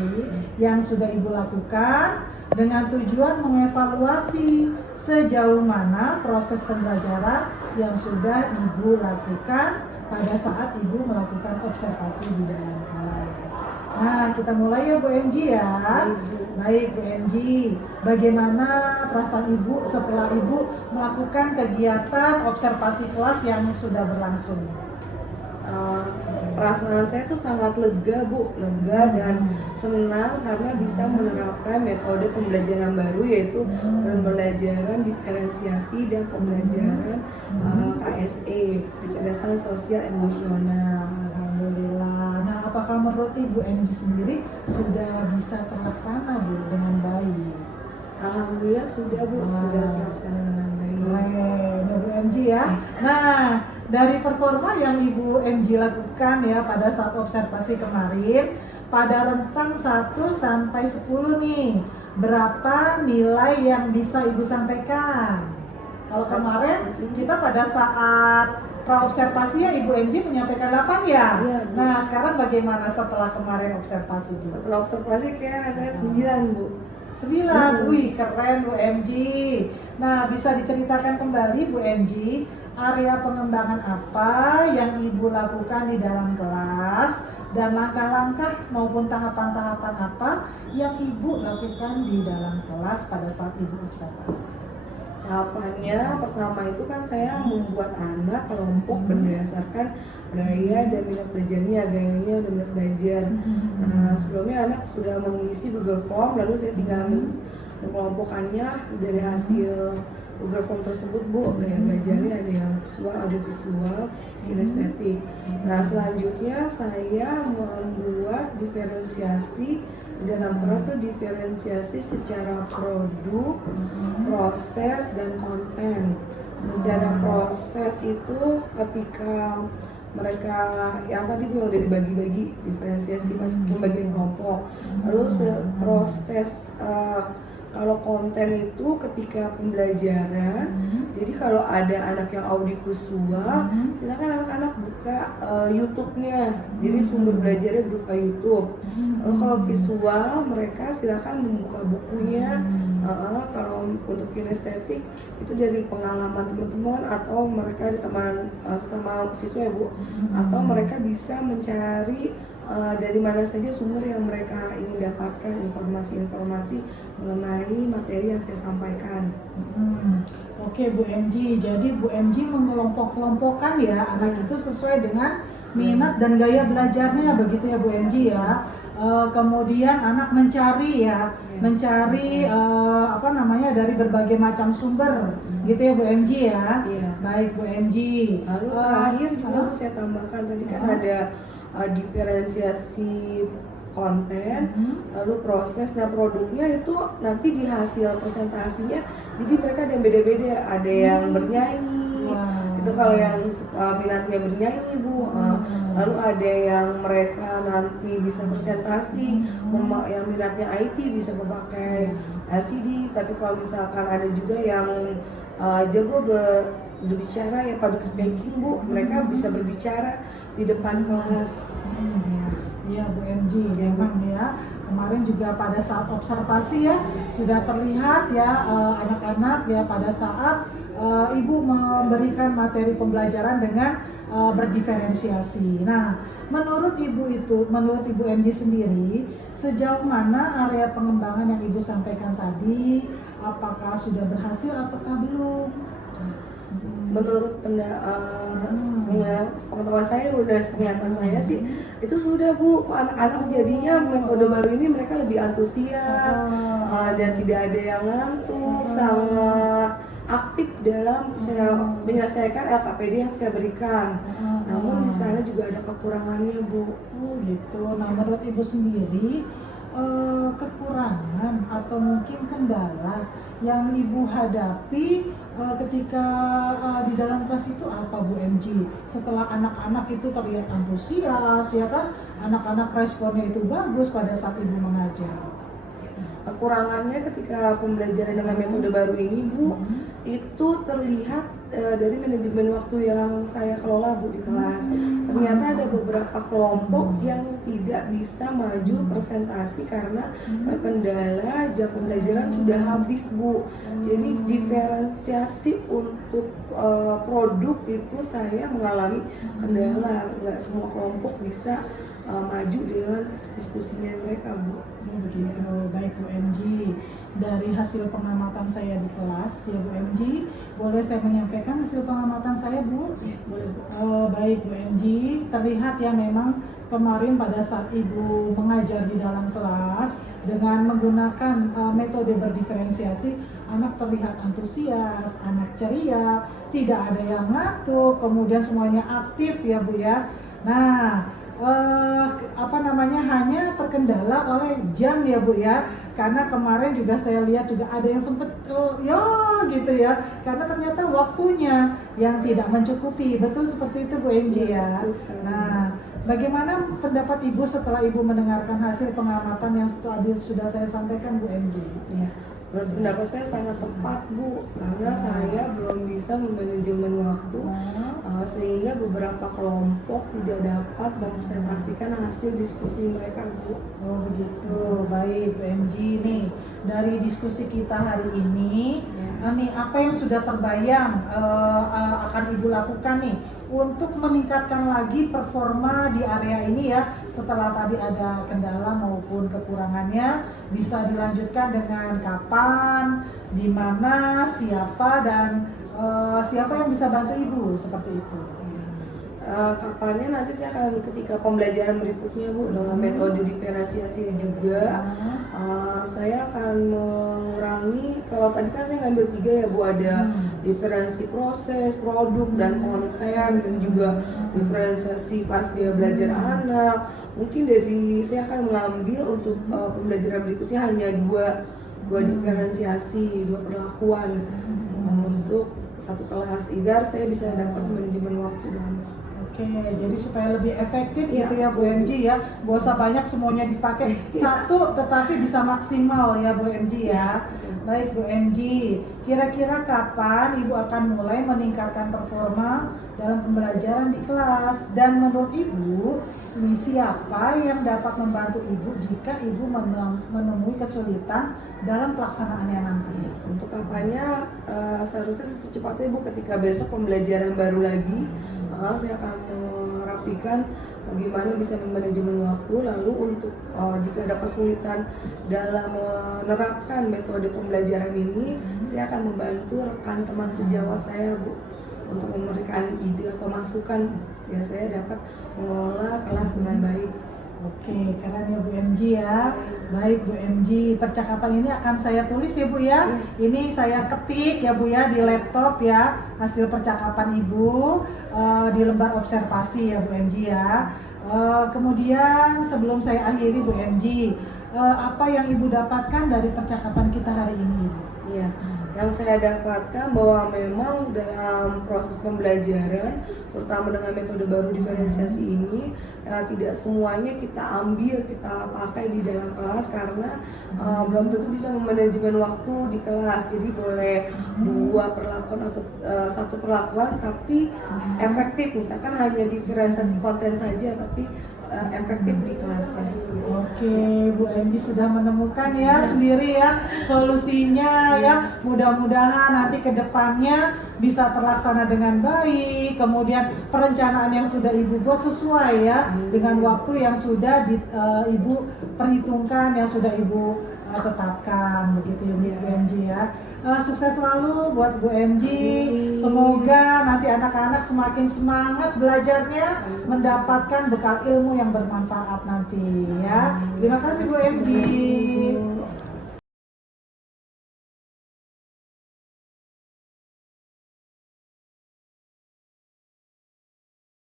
yang sudah Ibu lakukan dengan tujuan mengevaluasi sejauh mana proses pembelajaran yang sudah Ibu lakukan pada saat Ibu melakukan observasi di dalam kelas. Nah, kita mulai ya Bu MG ya. Baik Bu MG, bagaimana perasaan Ibu setelah Ibu melakukan kegiatan observasi kelas yang sudah berlangsung? Perasaan saya tuh sangat lega Bu, lega dan senang karena bisa menerapkan metode pembelajaran baru yaitu pembelajaran diferensiasi dan pembelajaran KSE, kecerdasan sosial emosional. Alhamdulillah. Nah, apakah menurut Ibu MG sendiri sudah bisa terlaksana Bu dengan baik? Alhamdulillah sudah Bu, sudah terlaksana dengan baik. Ibu MG ya. Nah, dari performa yang Ibu MG lakukan ya pada saat observasi kemarin, pada rentang 1 sampai 10 nih, berapa nilai yang bisa Ibu sampaikan? Kalau kemarin kita pada saat praobservasi ya Ibu MG menyampaikan 8 ya? Iya, nah, sekarang bagaimana setelah kemarin observasi Bu? Setelah observasi kayaknya saya 9 Bu. 9, wih keren Bu MG. Nah, bisa diceritakan kembali Bu MG, area pengembangan apa yang Ibu lakukan di dalam kelas dan langkah-langkah maupun tahapan-tahapan apa yang Ibu lakukan di dalam kelas pada saat Ibu observasi? Tahapannya pertama itu kan saya membuat anak kelompok berdasarkan gaya dan minat belajarnya, gayanya dan minat belajar. Nah, sebelumnya anak sudah mengisi Google Form, lalu saya tinggal mengelompokkannya dari hasil Google Form tersebut Bu. Gaya belajarnya ada yang visual, audiovisual, kinestetik. Nah, selanjutnya saya membuat diferensiasi di dalam kelas itu diferensiasi secara produk, proses, dan konten. Secara proses itu ketika mereka yang tadi udah dibagi-bagi diferensiasi pas pembagian kelompok. Lalu proses kalau konten itu ketika pembelajaran, jadi kalau ada anak yang audiovisual, silakan anak-anak buka YouTube-nya, jadi sumber belajarnya berupa YouTube. Lalu kalau visual, mereka silakan membuka bukunya Kalau untuk kinestetik itu dari pengalaman teman-teman atau mereka di teman sama siswa ya Bu, atau mereka bisa mencari dari mana saja sumber yang mereka ingin dapatkan informasi-informasi mengenai materi yang saya sampaikan. Oke Bu MG, jadi Bu MG mengelompok-kelompokkan ya anak itu sesuai dengan minat dan gaya belajarnya begitu ya Bu MG ya. Kemudian anak mencari mencari dari berbagai macam sumber gitu ya Bu MG ya. Baik Bu MG. Lalu terakhir juga saya tambahkan tadi kan ada diferensiasi konten, lalu proses dan produknya itu nanti di hasil presentasinya, jadi mereka ada yang beda-beda, ada yang bernyanyi, itu kalau yang minatnya bernyanyi Bu, lalu ada yang mereka nanti bisa presentasi, yang minatnya IT bisa memakai LCD, tapi kalau misalkan ada juga yang jago berbicara ya public speaking Bu, mereka bisa berbicara di depan kelas. Iya Bu MG, memang ya kemarin juga pada saat observasi ya sudah terlihat ya anak-anak ya pada saat Ibu memberikan materi pembelajaran dengan berdiferensiasi. Nah, menurut Ibu MG sendiri sejauh mana area pengembangan yang Ibu sampaikan tadi, apakah sudah berhasil ataukah belum? Menurut pengetahuan saya, dari penglihatan saya sih itu sudah Bu, anak-anak jadinya metode baru ini mereka lebih antusias dan tidak ada yang ngantuk, sangat aktif dalam menyelesaikan LKPD yang saya berikan. Namun di sana juga ada kekurangannya Bu. Gitu. Nah menurut Ibu sendiri kekurangan atau mungkin kendala yang Ibu hadapi ketika di dalam kelas itu apa Bu MG? Setelah anak-anak itu terlihat antusias ya kan, anak-anak responnya itu bagus pada saat Ibu mengajar. Kekurangannya ketika pembelajaran dengan metode baru ini Bu, itu terlihat dari manajemen waktu yang saya kelola Bu di kelas. Ternyata ada beberapa kelompok yang tidak bisa maju presentasi karena terkendala jam pembelajaran sudah habis Bu. Jadi diferensiasi untuk produk itu saya mengalami kendala, nggak semua kelompok bisa maju dengan diskusinya mereka Bu. Begitu, baik Bu MG. Dari hasil pengamatan saya di kelas ya Bu MG, boleh saya menyampaikan hasil pengamatan saya Bu? Boleh Bu. Baik Bu MG, terlihat ya memang kemarin pada saat Ibu mengajar di dalam kelas dengan menggunakan metode berdiferensiasi, anak terlihat antusias, anak ceria, tidak ada yang ngantuk, kemudian semuanya aktif ya Bu ya. Nah, hanya terkendala oleh jam ya Bu ya, karena kemarin juga saya lihat juga ada yang sempet gitu ya, karena ternyata waktunya yang tidak mencukupi. Betul seperti itu Bu MG ya. Nah, bagaimana pendapat Ibu setelah Ibu mendengarkan hasil pengamatan yang tadi sudah saya sampaikan Bu MG? Ya. Menurut pendapat saya sangat tepat Bu, karena saya belum bisa memanajemen waktu sehingga beberapa kelompok tidak dapat mempresentasikan hasil diskusi mereka Bu. Oh begitu, baik Bu MG nih. Dari diskusi kita hari ini, nih apa yang sudah terbayang akan Ibu lakukan nih untuk meningkatkan lagi performa di area ini ya, setelah tadi ada kendala maupun kekurangannya, bisa dilanjutkan dengan kapan, di mana, siapa, dan siapa yang bisa bantu Ibu seperti itu. Kapannya nanti saya akan ketika pembelajaran berikutnya Bu, dengan metode diferensiasi juga saya akan mengurangi, kalau tadi kan saya ngambil 3 ya Bu, ada diferensi proses, produk, dan konten, dan juga diferensiasi pas dia belajar anak. Mungkin dari saya akan mengambil untuk pembelajaran berikutnya hanya dua diferensiasi, 2 perlakuan untuk satu kelas, agar saya bisa dapat manajemen waktu dengan baik. Oke, jadi supaya lebih efektif gitu ya Bu MG ya, gak usah banyak semuanya dipakai, satu tetapi bisa maksimal ya Bu MG ya. Baik Bu MG, Kira-kira kapan Ibu akan mulai meningkatkan performa dalam pembelajaran di kelas? Dan menurut Ibu, ini siapa yang dapat membantu Ibu jika Ibu menemui kesulitan dalam pelaksanaannya nanti? Untuk kapannya seharusnya secepatnya Bu, ketika besok pembelajaran baru lagi, saya akan merapikan bagaimana bisa memanajemen waktu. Lalu untuk jika ada kesulitan dalam menerapkan metode pembelajaran ini, saya akan membantu rekan teman sejawat saya Bu untuk memberikan ide atau masukan biar saya dapat mengelola kelas dengan baik. Oke, keren ya Bu MG ya. Baik Bu MG, percakapan ini akan saya tulis ya Bu ya. Ini saya ketik ya Bu ya di laptop ya, hasil percakapan Ibu di lembar observasi ya Bu MG ya. Kemudian sebelum saya akhiri Bu MG, apa yang Ibu dapatkan dari percakapan kita hari ini Ibu? Iya, yang saya dapatkan bahwa memang dalam proses pembelajaran, terutama dengan metode baru diferensiasi ini, tidak semuanya kita ambil, kita pakai di dalam kelas karena belum tentu bisa memanajemen waktu di kelas. Jadi boleh 2 perlakuan atau 1 perlakuan, tapi efektif. Misalkan hanya diferensiasi konten saja, tapi efektif di kelasnya. Oke, Bu Endi sudah menemukan ya sendiri ya solusinya ya. Mudah-mudahan nanti ke depannya bisa terlaksana dengan baik. Kemudian perencanaan yang sudah Ibu buat sesuai ya dengan waktu yang sudah Ibu perhitungkan, yang sudah Ibu tetapkan, begitu ya Bu MG ya. Sukses selalu buat Bu MG. Semoga nanti anak-anak semakin semangat belajarnya, mendapatkan bekal ilmu yang bermanfaat nanti ya. Terima kasih Bu MG.